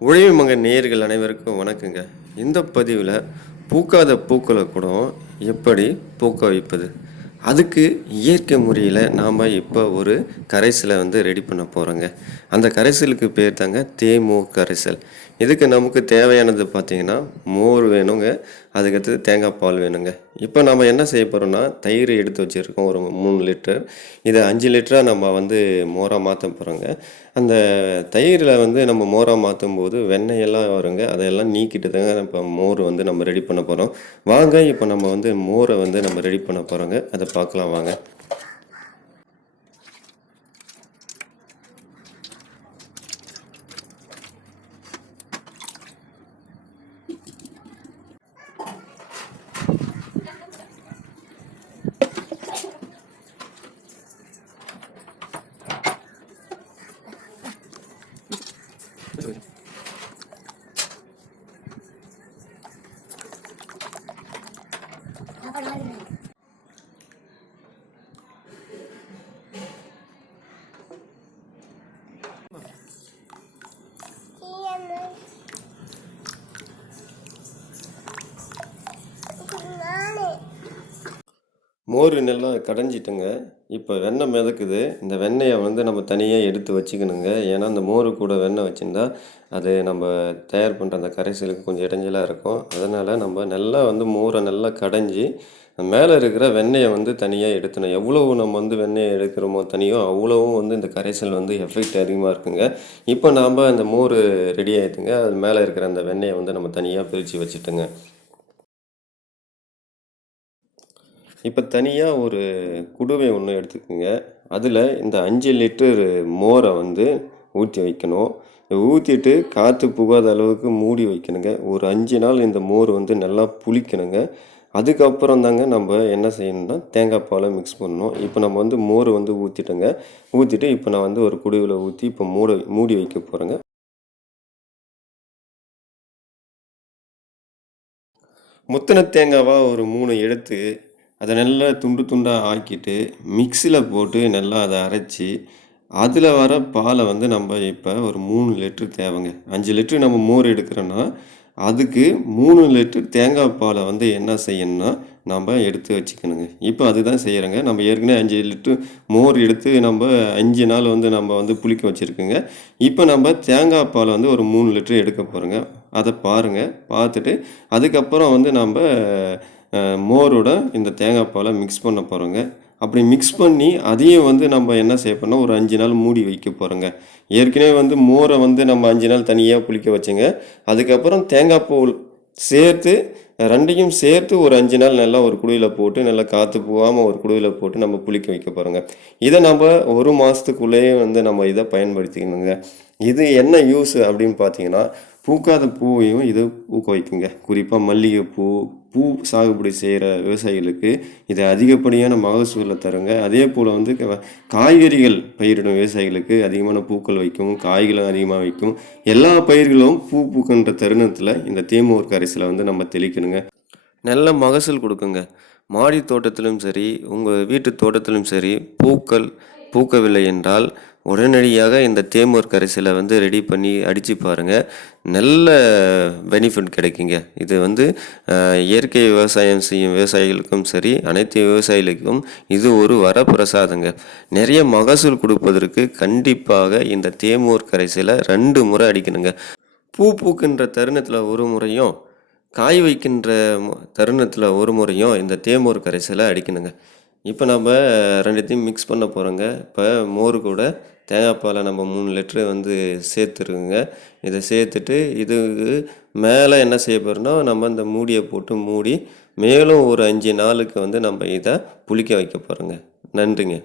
உழைவு மகன் நேயர்கள் அனைவருக்கும் வணக்கங்க. இந்த பதிவில் பூக்காத பூக்களை கூட எப்படி பூக்க வைப்பது? அதுக்கு இயற்கை முறையில் நாம் இப்போ ஒரு கரைசலை வந்து ரெடி பண்ண போகிறோங்க அந்த கரைசலுக்கு பேர் தாங்க தேமோ கரைசல். இதுக்கு நமக்கு தேவையானது பார்த்திங்கன்னா மோர் வேணுங்க. அதுக்கடுத்தது தேங்காய் பால் வேணுங்க. இப்போ நம்ம என்ன செய்ய போகிறோம்னா தயிர் எடுத்து வச்சுருக்கோம் ஒரு மூணு லிட்டர். இதை அஞ்சு லிட்டராக நம்ம வந்து மோராக மாற்ற போகிறோங்க அந்த தயிரில் வந்து நம்ம மோராக மாற்றும் போது வெண்ணெயெல்லாம் வருங்க. அதையெல்லாம் நீக்கிட்டு தாங்க இப்போ மோர் வந்து நம்ம ரெடி பண்ண போகிறோம் வாங்க இப்போ நம்ம வந்து மோரை வந்து நம்ம ரெடி பண்ண போகிறோங்க அதை பார்க்கலாம் வாங்க. 그렇죠. மோர் நல்லா கடைஞ்சிட்டுங்க. இப்போ வெண்ணெய் மிதக்குது. இந்த வெண்ணெயை வந்து நம்ம தனியாக எடுத்து வச்சுக்கணுங்க. ஏன்னா அந்த மோர் கூட வெண்ணெய் வச்சுருந்தா அது நம்ம தயார் பண்ணுற அந்த கரைசலுக்கு கொஞ்சம் இடைஞ்சலாக இருக்கும். அதனால் நம்ம நல்லா வந்து மோரை நல்லா கடைஞ்சி மேலே இருக்கிற வெண்ணெயை வந்து தனியாக எடுத்தணும். எவ்வளவு நம்ம வந்து வெண்ணெயை எடுக்கிறோமோ தனியோ அவ்வளவும் வந்து இந்த கரைசல் வந்து எஃபெக்ட் அதிகமாக இருக்குங்க. இப்போ நாம் அந்த மோர் ரெடி ஆகிடுதுங்க அது மேலே இருக்கிற அந்த வெண்ணெயை வந்து நம்ம தனியாக பிரித்து வச்சுட்டுங்க. இப்போ தனியாக ஒரு குடுவை ஒன்று எடுத்துக்கோங்க. அதில் இந்த அஞ்சு லிட்டர் மோரை வந்து ஊற்றி வைக்கணும். ஊற்றிட்டு காற்று புகாத அளவுக்கு மூடி வைக்கணுங்க. ஒரு அஞ்சு நாள் இந்த மோர் வந்து நல்லா புளிக்கணுங்க. அதுக்கப்புறம் தாங்க நம்ம என்ன செய்யணும்னா தேங்காய் பாலை மிக்ஸ் பண்ணணும். இப்போ நம்ம வந்து மோர் வந்து ஊற்றிட்டோங்க ஊற்றிட்டு இப்போ நான் வந்து ஒரு குடுவில் ஊற்றி இப்போ மூட மூடி வைக்க போகிறேங்க முத்தின தேங்காவாக ஒரு மூணு எடுத்து அதை நல்லா துண்டு துண்டாக ஆக்கிட்டு மிக்சியில் போட்டு நல்லா அதை அரைச்சி அதில் வர பாலை வந்து நம்ம இப்போ ஒரு மூணு லிட்ரு தேவைங்க. அஞ்சு லிட்ரு நம்ம மோர் எடுக்கிறோன்னா அதுக்கு மூணு லிட்டர் தேங்காய் பாலை வந்து என்ன செய்யணும்னா நம்ம எடுத்து வச்சுக்கணுங்க. இப்போ அதுதான் செய்கிறோங்க நம்ம ஏற்கனவே அஞ்சு லிட்ரு மோர் எடுத்து நம்ம அஞ்சு நாள் வந்து நம்ம வந்து புளிக்க வச்சுருக்குங்க. இப்போ நம்ம தேங்காய் பாலை வந்து ஒரு மூணு லிட்டர் எடுக்க போகிறோங்க அதை பாருங்கள் பார்த்துட்டு அதுக்கப்புறம் வந்து நம்ம மோரோட இந்த தேங்காய் பாலை மிக்ஸ் பண்ண போகிறோங்க அப்படி மிக்ஸ் பண்ணி அதையும் வந்து நம்ம என்ன செய்ய போறோம்னா ஒரு அஞ்சு நாள் மூடி வைக்க போகிறோங்க ஏற்கனவே வந்து மோரை வந்து நம்ம அஞ்சு நாள் தனியாக புளிக்க வச்சுங்க. அதுக்கப்புறம் தேங்காய் பூ சேர்த்து ரெண்டையும் சேர்த்து ஒரு அஞ்சு நாள் நல்லா ஒரு குடுவையில் போட்டு நல்லா காற்று போகாமல் ஒரு குடுவையில் போட்டு நம்ம புளிக்க வைக்க போகிறோங்க இதை நம்ம ஒரு மாதத்துக்குள்ளேயே வந்து நம்ம இதை பயன்படுத்திக்கணுங்க. இது என்ன யூஸ் அப்படின்னு பார்த்தீங்கன்னா பூக்காத பூவையும் இது பூக்க வைக்குங்க. குறிப்பாக மல்லிகைப்பூ பூ சாகுபடி செய்கிற விவசாயிகளுக்கு இது அதிகப்படியான மகசூலை தருங்க. அதே போல் வந்து காய்கறிகள் பயிரிடும் விவசாயிகளுக்கு அதிகமான பூக்கள் வைக்கும் காய்களும் அதிகமாக வைக்கும். எல்லா பயிர்களும் பூ பூக்கின்ற தருணத்தில் இந்த தேமூர் கரைசலை வந்து நம்ம தெளிக்கணுங்க. நல்ல மகசூல் கொடுக்குங்க. மாடி தோட்டத்திலும் சரி உங்கள் வீட்டு தோட்டத்திலும் சரி பூக்கள் பூக்கவில்லை என்றால் உடனடியாக இந்த தேமூர் கரைசலை வந்து ரெடி பண்ணி அடித்து பாருங்கள் நல்ல பெனிஃபிட் கிடைக்குங்க. இது வந்து இயற்கை விவசாயம் செய்யும் விவசாயிகளுக்கும் சரி அனைத்து விவசாயிகளுக்கும் இது ஒரு வரப்பிரசாதங்க. நிறைய மகசூல் கொடுப்பதற்கு கண்டிப்பாக இந்த தேமூர் கரைசலை ரெண்டு முறை அடிக்கணுங்க. பூ பூக்கின்ற தருணத்தில் ஒரு முறையும் காய் வைக்கின்ற தருணத்தில் ஒரு முறையும் இந்த தேமூர் கரைசலை அடிக்கணுங்க. இப்போ நம்ம ரெண்டுத்தையும் மிக்ஸ் பண்ண போகிறோங்க இப்போ மோர் கூட தேங்காய்ப்பாலை நம்ம மூணு லிட்ரு வந்து சேர்த்துருங்க இதை சேர்த்துட்டு இதுக்கு மேலே என்ன செய்ய போகிறோம்னா நம்ம இந்த மூடியை போட்டு மூடி மேலும் ஒரு அஞ்சு நாளுக்கு வந்து நம்ம இதை புளிக்க வைக்க போகிறோங்க நன்றிங்க.